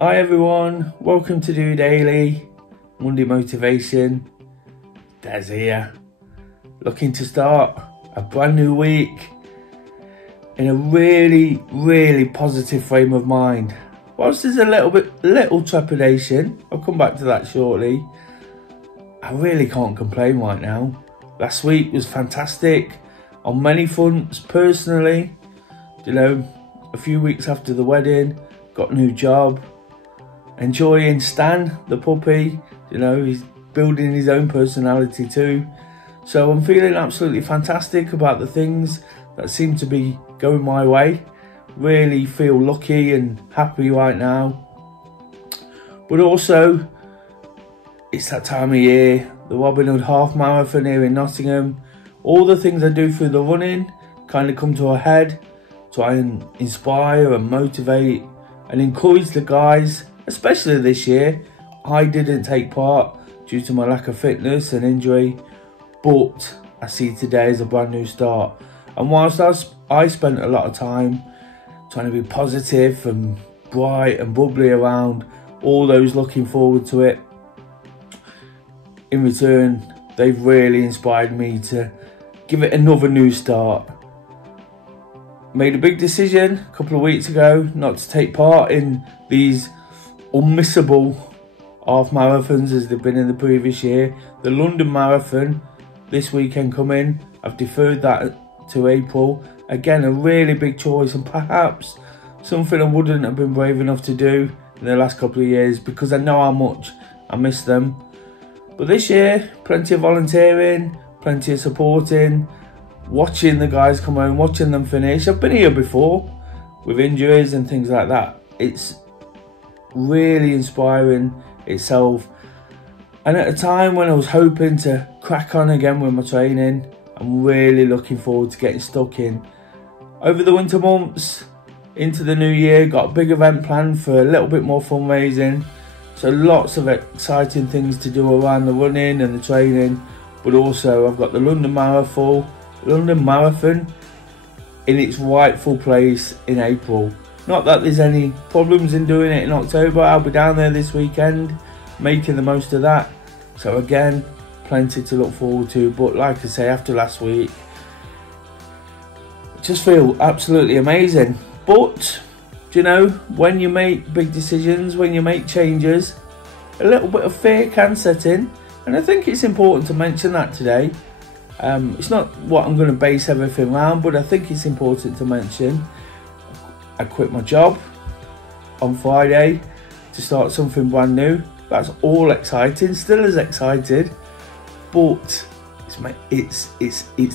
Hi everyone, welcome to DOdaily, Monday Motivation. Des here, looking to start a brand new week in a really positive frame of mind. Whilst there's a little trepidation, I'll come back to that shortly, I really can't complain right now. Last week was fantastic on many fronts. Personally, a few weeks after the wedding, got a new job, enjoying Stan, the puppy, he's building his own personality too. So I'm feeling absolutely fantastic about the things that seem to be going my way. Really feel lucky and happy right now. But also, it's that time of year, the Robin Hood half marathon here in Nottingham. All the things I do through the running kind of come to a head. Try and inspire and motivate and encourage the guys, especially this year. I didn't take part due to my lack of fitness and injury, but I see today as a brand new start. And whilst I spent a lot of time trying to be positive and bright and bubbly around all those looking forward to it, in return, they've really inspired me to give it another new start. Made a big decision a couple of weeks ago not to take part in these unmissable half marathons as they've been in the previous year. The London Marathon this weekend coming, I've deferred that to April. Again, a really big choice and perhaps something I wouldn't have been brave enough to do in the last couple of years because I know how much I miss them. But this year, plenty of volunteering, plenty of supporting, watching the guys come home, watching them finish. I've been here before with injuries and things like that. It's really inspiring itself. And at a time when I was hoping to crack on again with my training, I'm really looking forward to getting stuck in. Over the winter months, into the new year, got a big event planned for a little bit more fundraising. So lots of exciting things to do around the running and the training. But also I've got the London Marathon in its rightful place in April. Not that there's any problems in doing it in October. I'll be down there this weekend, making the most of that. So again, plenty to look forward to. But like I say, after last week, I just feel absolutely amazing. But, when you make big decisions, when you make changes, a little bit of fear can set in. And I think it's important to mention that today. It's not what I'm going to base everything around, but I think it's important to mention. I quit my job on Friday to start something brand new. That's all exciting, still as excited, but it's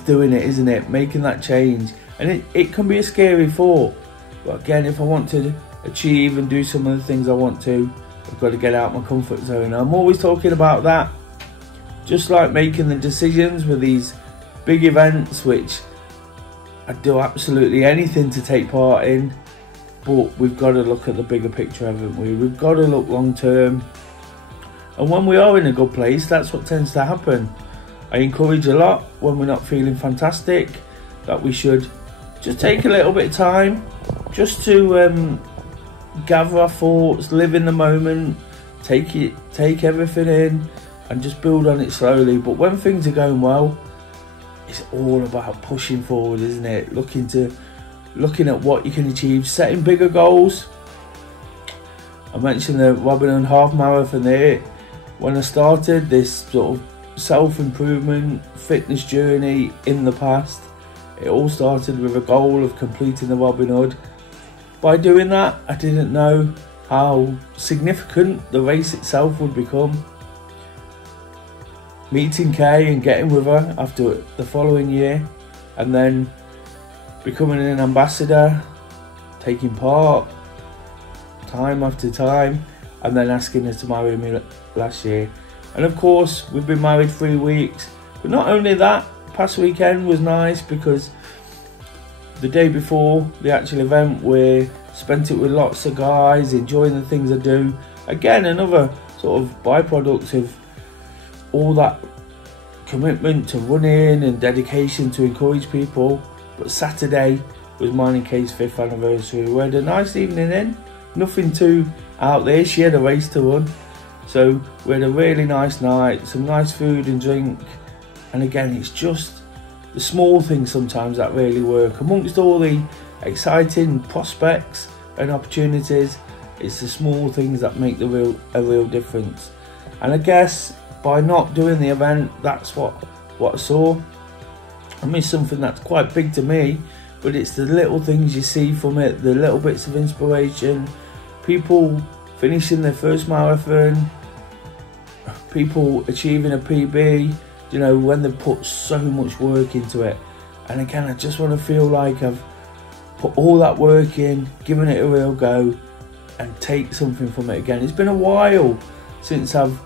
doing it, isn't it? Making that change, and it can be a scary thought. But again, if I want to achieve and do some of the things I want to, I've got to get out my comfort zone. I'm always talking about that. Just like making the decisions with these big events, which I'd do absolutely anything to take part in, but we've got to look at the bigger picture, haven't we? We've got to look long term. And when we are in a good place, that's what tends to happen. I encourage a lot when we're not feeling fantastic that we should just take a little bit of time just to gather our thoughts, live in the moment, take everything in, and just build on it slowly. But when things are going well, it's all about pushing forward, isn't it? Looking at what you can achieve, setting bigger goals. I mentioned the Robin Hood half marathon there. When I started this sort of self-improvement fitness journey in the past, it all started with a goal of completing the Robin Hood. By doing that, I didn't know how significant the race itself would become. Meeting Kay and getting with her after the following year, and then becoming an ambassador, taking part time after time, and then asking her to marry me last year. And of course, we've been married 3 weeks. But not only that, past weekend was nice because the day before the actual event, we spent it with lots of guys, enjoying the things I do. Again, another sort of byproduct of all that commitment to running and dedication to encourage people. But Saturday was mine and Kay's 5th anniversary. We had a nice evening in, nothing too out there. She had a race to run, so we had a really nice night, some nice food and drink. And again, it's just the small things sometimes that really work. Amongst all the exciting prospects and opportunities, it's the small things that make a real difference. And I guess by not doing the event, that's what I saw. I missed something that's quite big to me, but it's the little things you see from it, the little bits of inspiration, people finishing their first marathon, people achieving a PB, you know, when they've put so much work into it. And again, I just want to feel like I've put all that work in, given it a real go, and take something from it again. It's been a while since I've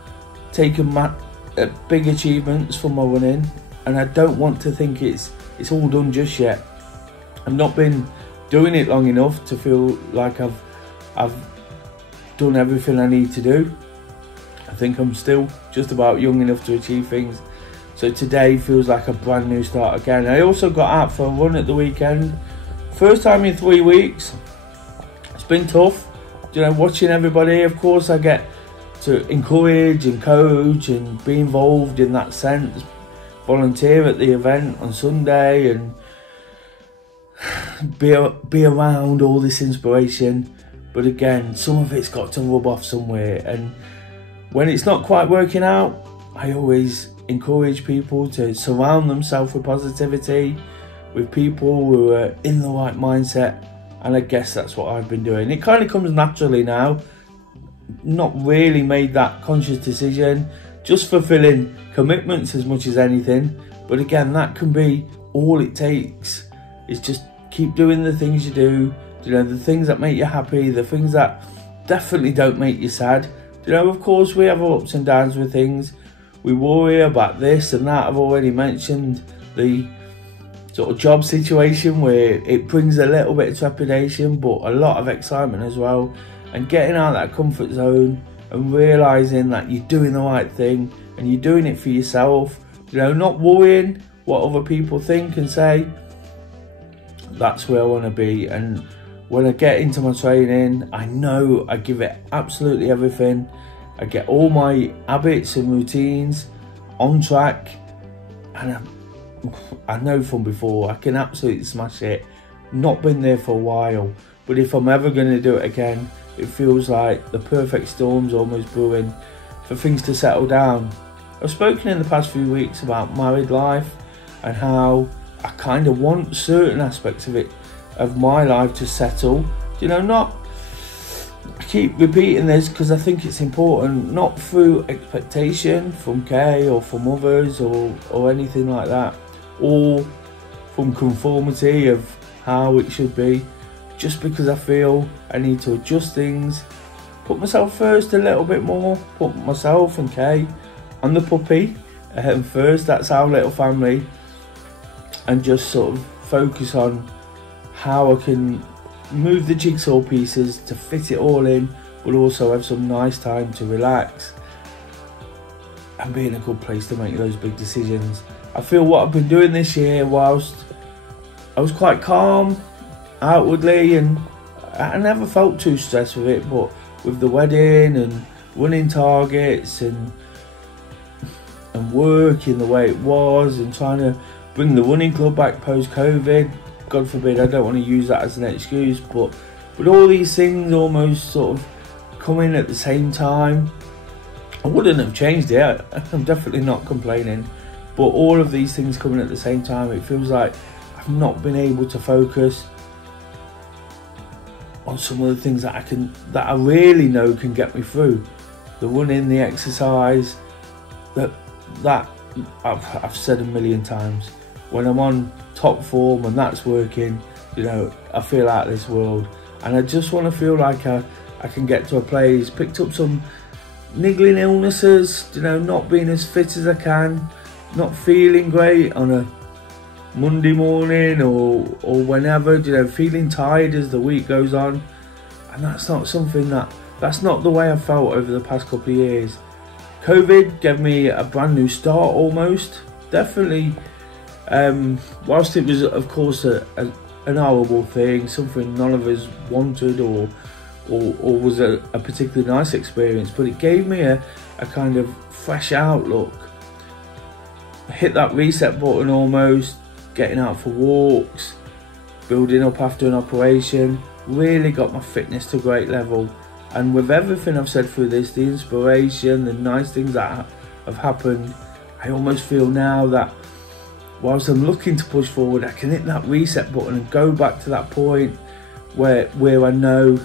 taken big achievements from my running, and I don't want to think it's all done just yet. I've not been doing it long enough to feel like I've done everything I need to do. I think I'm still just about young enough to achieve things. So today feels like a brand new start again. I also got out for a run at the weekend. First time in 3 weeks. It's been tough, you know, watching everybody. Of course, I get to encourage and coach and be involved in that sense. Volunteer at the event on Sunday and be around all this inspiration. But again, some of it's got to rub off somewhere. And when it's not quite working out, I always encourage people to surround themselves with positivity, with people who are in the right mindset. And I guess that's what I've been doing. It kind of comes naturally now. Not really made that conscious decision, just fulfilling commitments as much as anything. But again, that can be all it takes, is just keep doing the things you do, you know, the things that make you happy, the things that definitely don't make you sad. You know, of course, we have our ups and downs with things. We worry about this and that. I've already mentioned the sort of job situation where it brings a little bit of trepidation, but a lot of excitement as well. And getting out of that comfort zone and realising that you're doing the right thing and you're doing it for yourself. You know, not worrying what other people think and say. That's where I want to be. And when I get into my training, I know I give it absolutely everything. I get all my habits and routines on track, and I know from before I can absolutely smash it. Not been there for a while, but if I'm ever going to do it again, it feels like the perfect storm's almost brewing for things to settle down. I've spoken in the past few weeks about married life and how I kind of want certain aspects of my life to settle. You know, I keep repeating this because I think it's important, not through expectation from Kay or from others or anything like that, or from conformity of how it should be, just because I feel I need to adjust things, put myself first a little bit more, put myself and Kay and the puppy first. That's our little family, and just sort of focus on how I can move the jigsaw pieces to fit it all in, but also have some nice time to relax and be in a good place to make those big decisions. I feel what I've been doing this year, whilst I was quite calm outwardly and I never felt too stressed with it, but with the wedding and running targets and working the way it was and trying to bring the running club back post-COVID, God forbid, I don't want to use that as an excuse, but all these things almost sort of come in at the same time. I wouldn't have changed it, I'm definitely not complaining, but all of these things coming at the same time, it feels like I've not been able to focus on some of the things that I really know can get me through. The running, the exercise, that I've said a million times. When I'm on top form and that's working, you know, I feel out of this world. And I just want to feel like I can get to a place, picked up some niggling illnesses, you know, not being as fit as I can, not feeling great on a Monday morning or whenever, you know, feeling tired as the week goes on. And that's not something that's not the way I've felt over the past couple of years. COVID gave me a brand new start almost. Definitely, whilst it was of course an horrible thing, something none of us wanted or or was a particularly nice experience, but it gave me a kind of fresh outlook. I hit that reset button almost, getting out for walks, building up after an operation, really got my fitness to a great level. And with everything I've said through this, the inspiration, the nice things that have happened, I almost feel now that whilst I'm looking to push forward, I can hit that reset button and go back to that point where I know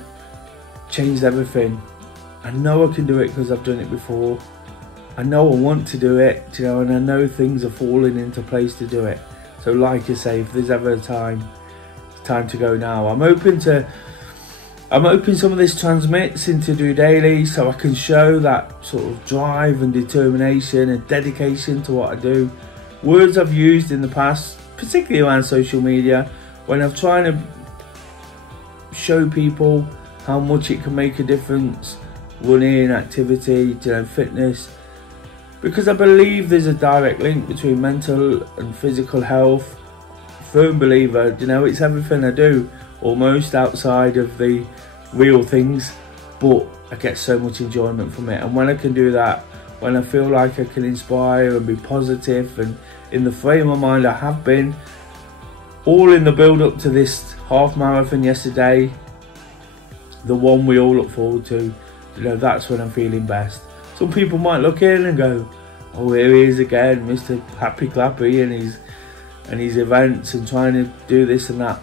changed everything. I know I can do it because I've done it before. I know I want to do it, you know, and I know things are falling into place to do it. So like I say, if there's ever a time, it's time to go now. I'm hoping some of this transmits into DOdaily so I can show that sort of drive and determination and dedication to what I do. Words I've used in the past, particularly around social media, when I'm trying to show people how much it can make a difference, running, activity, you know, fitness, because I believe there's a direct link between mental and physical health. Firm believer, you know, it's everything I do, almost outside of the real things, but I get so much enjoyment from it. And when I can do that, when I feel like I can inspire and be positive, and in the frame of mind I have been, all in the build up to this half marathon yesterday, the one we all look forward to, you know, that's when I'm feeling best. Some people might look in and go, oh, here he is again, Mr. Happy Clappy and his events and trying to do this and that.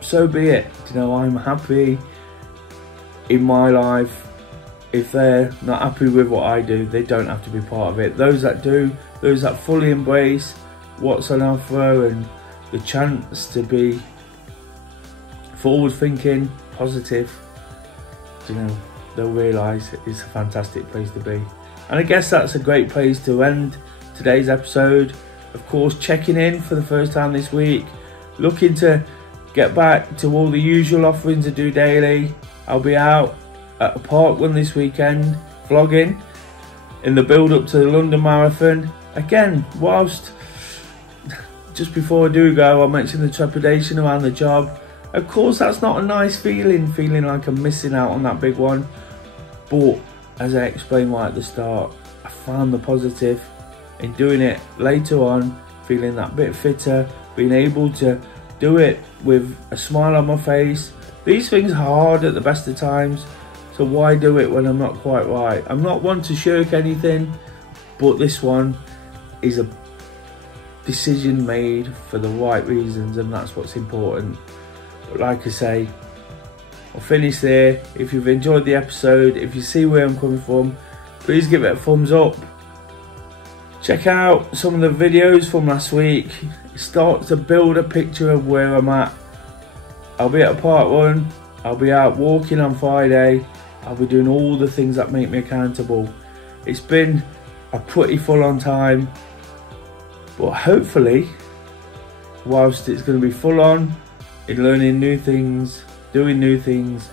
So be it, you know, I'm happy in my life. If they're not happy with what I do, they don't have to be part of it. Those that do, those that fully embrace what's on offer and the chance to be forward thinking, positive, you know, they'll realise it's a fantastic place to be. And I guess that's a great place to end today's episode. Of course, checking in for the first time this week, looking to get back to all the usual offerings of DOdaily. I'll be out at a park run this weekend, vlogging in the build up to the London Marathon. Again, whilst just before I do go, I mentioned the trepidation around the job. Of course, that's not a nice feeling like I'm missing out on that big one. But as I explained right at the start, I found the positive in doing it later on, feeling that bit fitter, being able to do it with a smile on my face. These things are hard at the best of times, so why do it when I'm not quite right? I'm not one to shirk anything, but this one is a decision made for the right reasons, and that's what's important. But like I say, I'll finish there. If you've enjoyed the episode, if you see where I'm coming from, please give it a thumbs up. Check out some of the videos from last week. It starts to build a picture of where I'm at. I'll be at a park run, I'll be out walking on Friday, I'll be doing all the things that make me accountable. It's been a pretty full on time, but hopefully, whilst it's going to be full on in learning new things, doing new things,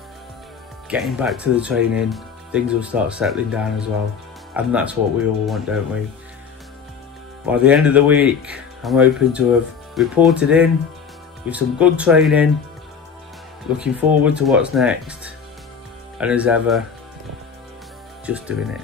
getting back to the training, things will start settling down as well. And that's what we all want, don't we? By the end of the week, I'm hoping to have reported in with some good training, looking forward to what's next, and as ever, just doing it.